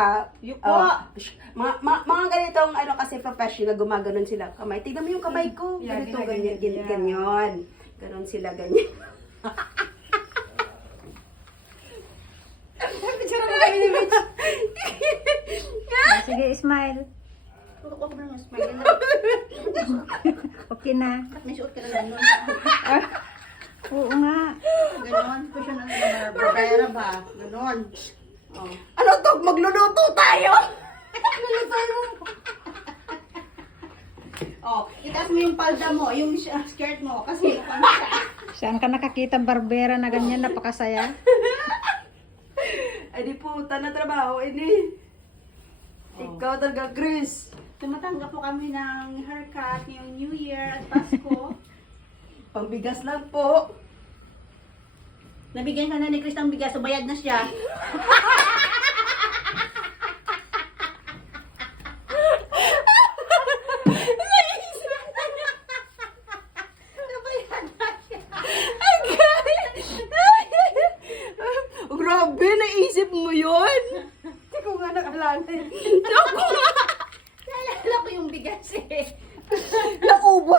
ba? Yuko. Mga ganitong ano kasi professional, gumaganon sila kamay. Tignan mo yung kamay ko. Yeah, Ganito, ganyan, ganyan, ganyan. ganyan. Ganon sila, ganyan. Picture mo kami ni Mitch. Sige, smile. Huwag mo nang smile na. Okay na. May suot ka na gano'n. Oo nga. Gano'n. Question na naman. Barbera ba? Gano'n. Oh. Ano to? Magluluto tayo? Oh, itaas mo yung palda mo, yung skirt mo, kasi mukhang siya. Saan ka nakakita barbera na ganyan, napakasaya? Ay di puta na trabaho, ini. Ikaw talaga, Chris. Tumatanggap po kami ng haircut ngayong New Year at Pasko. Pambigas lang po. Nabigyan ka na ni Chris ng bigas, so bayad na siya. Nabayad na siya. Grabe, naisip mo yun? Hindi ko nga nakalanin. Ako